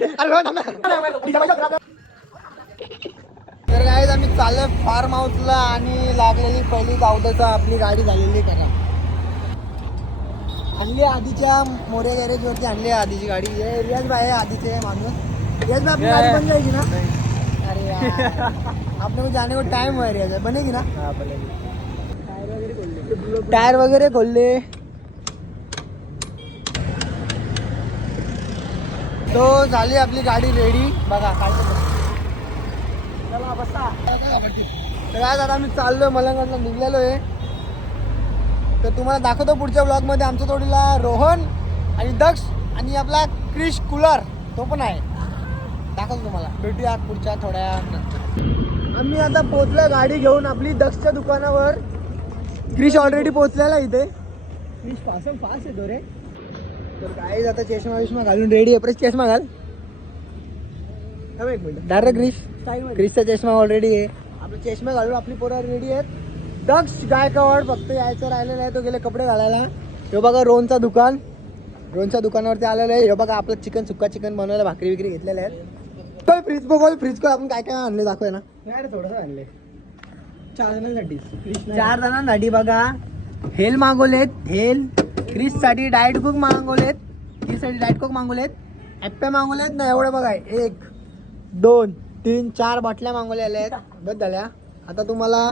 तर काय आम्ही चाललोय फार्म हाऊसला आणि लागलेली पहिली गावडचा आपली गाडी झालेली करा आणली आधीच्या मोरे गॅरेज वरती आणली आधीची गाडी. हे रियाज भाई आहे आधीचे माणूस. रियाज भाई आपली गाडी बन जाएगी ना? अरे यार आपने को जाने को टाइम हुआ रियाज बनेगी ना? टायर वगैरे खोलले. तो झाली आपली गाडी रेडी बघा. चला बसा. तर काय आता आम्ही चाललोय मलंगडला निघलेलो आहे. तर तुम्हाला दाखवतो पुढच्या ब्लॉग मध्ये आमच्या जोडीला रोहन आणि दक्ष आणि आपला क्रिश कूलर तो पण आहे. दाखवतो तुम्हाला. भेटूया पुढच्या थोड्या नंतर. आम्ही आता पोहोचलो गाडी घेऊन आपली दक्षच्या दुकानावर. क्रिश ऑलरेडी पोहोचलेला इथे. क्रिश फास्ट येतो रे. तर काय आता चष्मा विष्मा घालून रेडी आहे. प्रेस चष्मा घाल. एक मिनिट डायरेक्ट क्रिशचा चष्मा ऑलरेडी आहे. आपले चष्मा घालून आपली पोरं रेडी आहेत. दक्ष गायकवाड फक्त यायचं राहिलेलं आहे. तो गेले कपडे घालायला. हे बघा रोहनचा दुकान. रोहनच्या दुकानावरती आलेलं आहे. हे बघा आपलं चिकन सुक्का चिकन बनवायला भाकरी विक्री घेतलेल्या आहेत. फ्रीज बघ फ्रीज आपण काय काय आणले दाखवूया ना. थोडंसं आणले 4 जणांसाठी बघा. हेल मागवलेत. हेल क्रिश साठी डाएट कोक मागवलेत. क्रिश साठी डाएट कोक मागवलेत. ॲप्पे मागवलेत ना एवढे बघा. 1 2 3 4 बाटल्या मागवलेल्या आहेत. बस झाल्या. आता तुम्हाला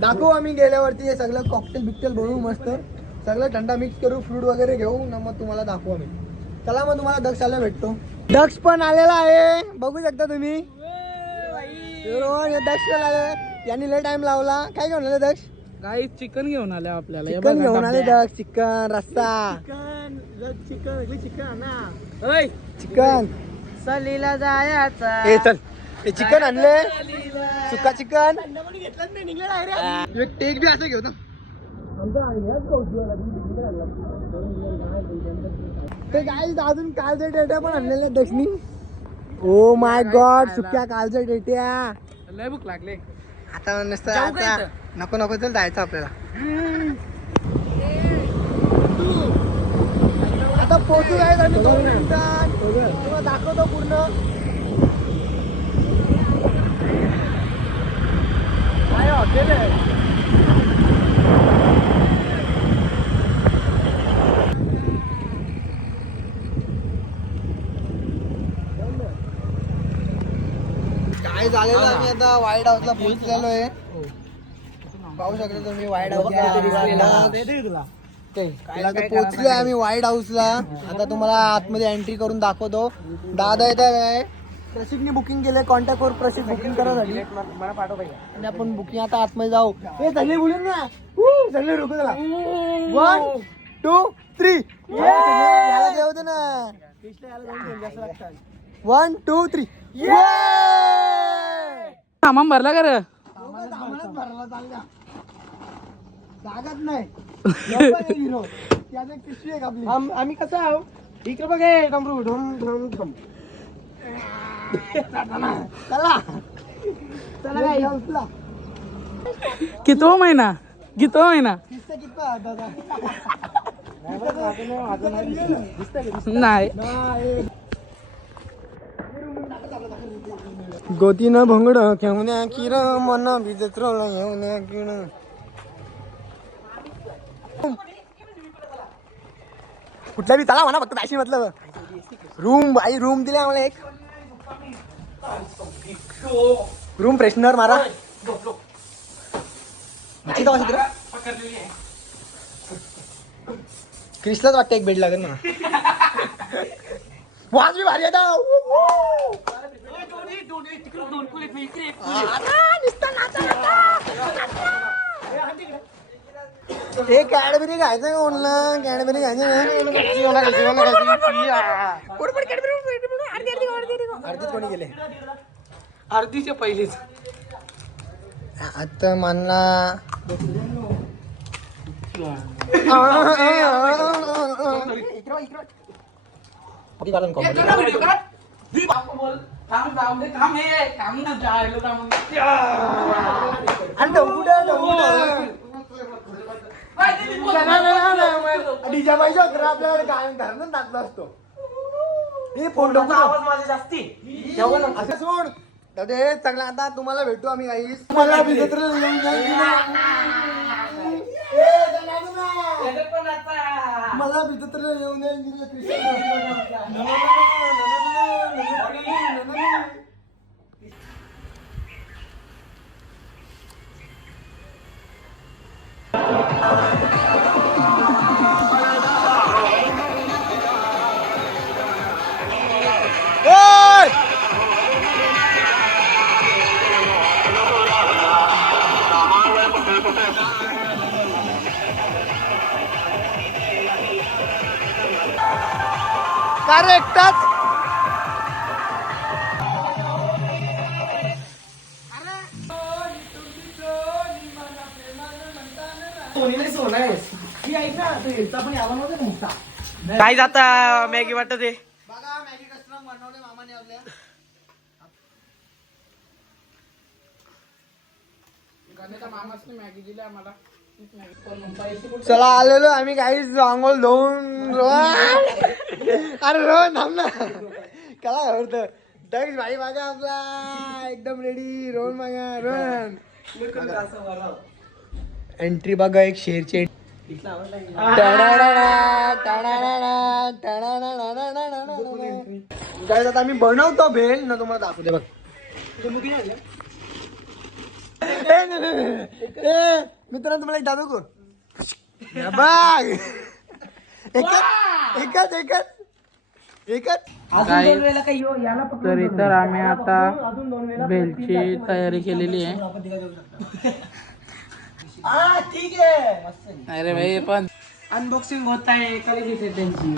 दाखवू आम्ही गेल्यावरती हे सगळं कॉकटेल बिकटेल बनवू मस्त सगळं थंडा मिक्स करू फ्रूट वगैरे घेऊ ना मग तुम्हाला दाखवू आम्ही. चला मग तुम्हाला दक्ष आला भेटतो. दक्ष पण आलेला आहे बघू शकता तुम्ही. दक्ष पण आले. यांनी लय टाइम लावला. काय घेऊन आले दक्ष? गाईस चिकन घेऊन आले आपल्याला. चिकन घेऊन आले दक्ष. चिकन रस्सा चिकन सलीला जायचा. हे चल हे चिकन आणले. सुका चिकन टेक बी असं घेऊ ना. ते काय अजून कालच्या टेट्या पण आणलेल्या दक्षनी. ओ माय गॉड सुक्या कालच्या टेट्या. लय भूक लागले आता नसतं. आता नको नको चल जायचं आपल्याला. आता पोचू आहेत आम्ही 2 मिनिटात. तुम्हाला दाखवतो पूर्ण. काय हॉटेल आहे. काय झालेलं आम्ही आता व्हाईट हाऊसला पोहोचलेलो आहे. पाहू शकता तुम्ही व्हाईट हाऊसला पोहोचलोय आम्ही व्हाईट हाऊसला. आता तुम्हाला आतमध्ये एंट्री करून दाखवतो. दादा येत आहे. प्रशिकने बुकिंग केलंय. कॉन्टॅक्ट वर प्रशिक बुकिंग करायसाठी मला पाठव आणि आपण बुकिंग आता आतमध्ये जाऊ. हे सगळे बोलून ना सगळे रोकू त्याला. 1 2 3 याला देऊ दे ना. 1 2 3 सामान भरला का रे? भरला चालला जागाच नाही. हिरो त्याने पिशवी आहे आपली. आम्ही कसं आहो इकडे बघे डमरू ढम ढम ढम. चला चला काय हाऊसला. कितवा महिना नाही. गोतीनं भोंगड घेऊन किर मन भिजत येऊन किण. कुठल्या बी चला म्हणा फक्त दाशी म्हटलं. रूम भाई रूम दिले आम्हाला एक. रूम फ्रेशनर मारा. क्रिसलाच वाटतं एक बेड लागेल ना. वाज बी भारी आता. हे कॅडबरी खायचं का म्हणलं. कॅडबरी खायचं अर्धीच कोणी गेले. अर्धीच्या पहिलीच आता मानला. डीजे पाहिजे आपल्याकडे गायन घालून टाकला असतो. हे फोन टाकू आवाज माझा जास्ती असं सोड दादा हे चांगलं आता तुम्हाला भेटू आम्ही काही मला भिजत्र येऊन जाईल मला भिजत्र येऊन का रे एकटाच काय जाता मॅगी वाटत आहे बघा मॅगी कसं बनवले मामाने आपल्या मॅगी दिली आम्हाला. चला आलेलो आम्ही काही आंघोळ धुवून अरे रोहन थांब ना कला आवडतं दक्ष भाई बघा आपला एकदम रेडी रोहन बघा रोहन एंट्री बघा एक शेरची काय आता आम्ही बनवतो भेल ना तुम्हाला दाखवते बघ मित्रांनो तुम्हाला एक दाखवू बघ एकच एकच एकच तर इतर आम्ही आता बेलची तयारी केलेली आहे. ठीक आहे अरे भाई पण अनबॉक्सिंग होत आहे एकाला घेते त्यांची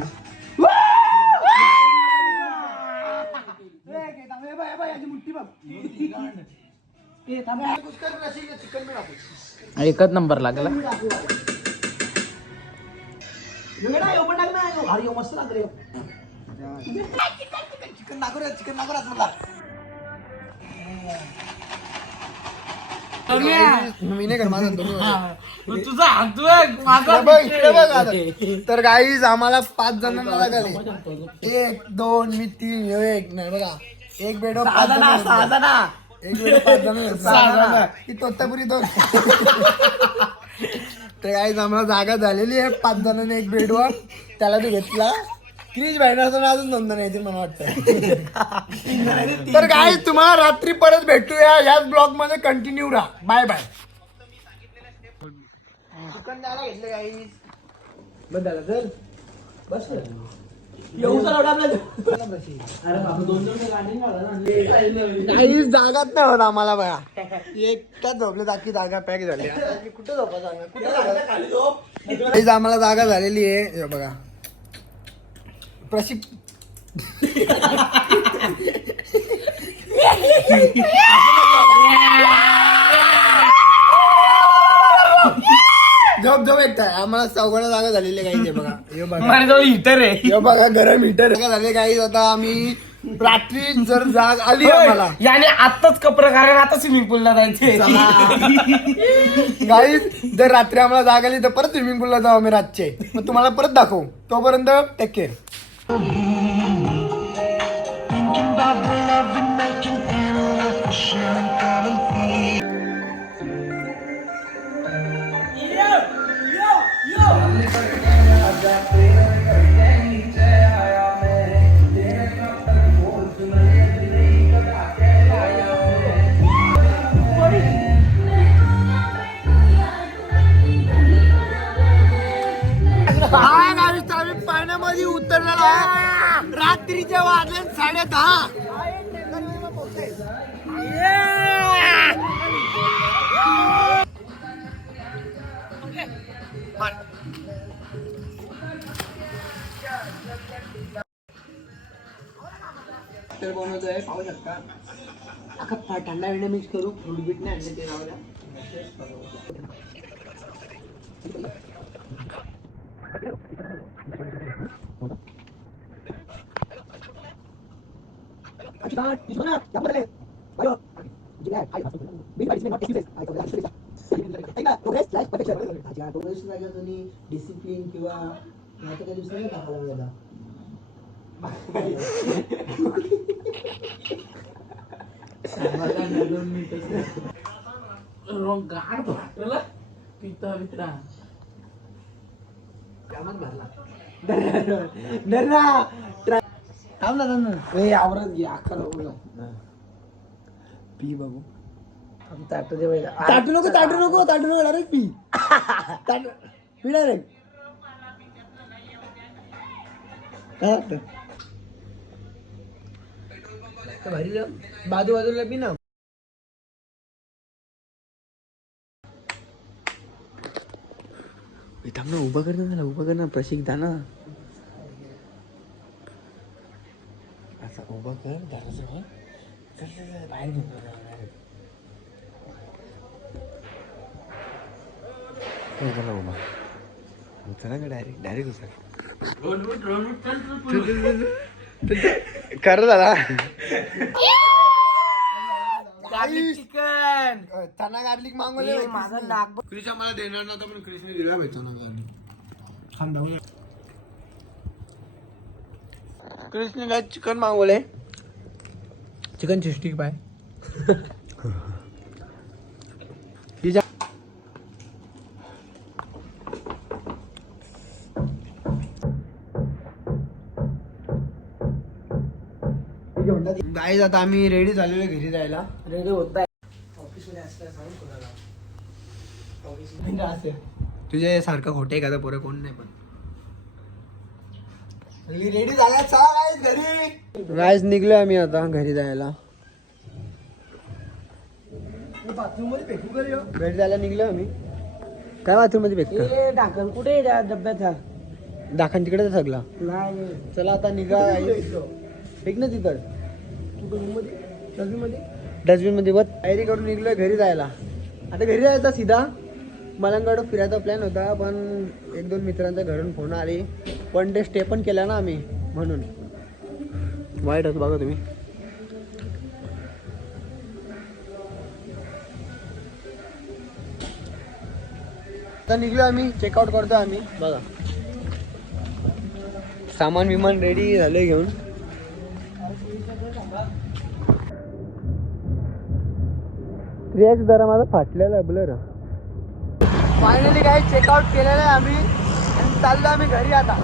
एकच नंबर लागला. मस्त लागले चिकन दाखव मला मी नाही कर माझा तुझा हात माझा बघ इकडे बघ आता. तर गाईज आम्हाला 5 जणांना लागले 1 2 मी 3 ह्यो 1 नाही बघा एक बेडवर 5 जण एक बेडवर 5 जण ती तोतापुरी 2 तर गाईज आम्हाला जागा झालेली आहे 5 जणांनी एक बेडवर त्याला तो घेतला क्रीज बॅनर अजून 2 जण येतील मला वाटतं. तर गाईज तुम्हाला रात्री परत भेटूया याच ब्लॉग मध्ये कंटिन्यू राहा. Bye bye. चिकन द्यायला घेतले गाईज बस झालं चल बस काहीच जागाच नाही होत आम्हाला बघा एकटाच झोपले बाकी जागा पॅक झाली कुठे झोपा जागा कुठे आम्हाला जागा झालेली आहे बघा झोप झोप एकटा आम्हाला चौघाला जागा झालेली काही बघा हे बघा हिटर आहे हे बघा गरम हिटर झाले काही आता आम्ही रात्री जर जाग आली आम्हाला याने आताच कपडे कारण आता स्विमिंग पूलला जायचे गाईज जर रात्री आम्हाला जाग आली तर परत स्विमिंग पूलला जाऊ आम्ही रातचे मग तुम्हाला परत दाखवू तोपर्यंत टेक केअर. आम्ही पाण्यामध्ये उतरलेलो आहे रात्रीचे वाजले 10:30. बनवतोय पाहू शकता अख्खा थंडा विंडा मिक्स करू फ्रूट बीट नाही आणले ते गावाला डिसिप्लिन किंवा गाड फाटलं पिता पिता थांब ना ए आवरत घे अक्का पी बघू ताटू दे बाई. ताटू नको डायरेक्ट पी पी डायरेक्ट भारी बाजूला पी ना. थांब ना उभा कर ना प्रशिक जा ना असा उभा कर दाराजवळ बाहेर घेऊन चला उभा चला का डायरेक्ट कर दादा चिकन चना गार्लिक मागवले माझा नाक क्रिश आम्हाला देणार नव्हता पण क्रिशने दिला भाई चना गार्लिक खांदा क्रिशने काय चिकन मागवले चिकन सिक्स्टी फाय गाईज आता आम्ही रेडी झालेलो घरी जायला. रेडी होत आहे. तुझे सारखं खोटे एखादा पोरं कोण नाही पण रेडी झाला घरी. गाईज निघलो आम्ही आता घरी जायला. घरी जायला निघलो आम्ही. काय बाथरूम मध्ये भेट ए ढाकण कुठे आहे त्या डब्यात हा? दाखन तिकडे सगळा. नाही चला आता निघा. फेक ना तिथं डस्टबिन मध्ये बघ. तयारी करून निघलोय घरी जायला. आता घरी जायचा सीधा. मलंगड फिरायचा प्लॅन होता पण 1-2 मित्रांच्या घरून फोन आले पण ते स्टे पण केला ना आम्ही म्हणून वाईट होतं बघा तुम्ही. आता निघलो आम्ही. चेकआउट करतो आम्ही. बघा सामान विमान रेडी झाले घेऊन. जरा माझा फाटलेला आहे ब्लर. फायनली काही चेकआउट केलेलं आहे आम्ही आणि चाललो आम्ही घरी आता.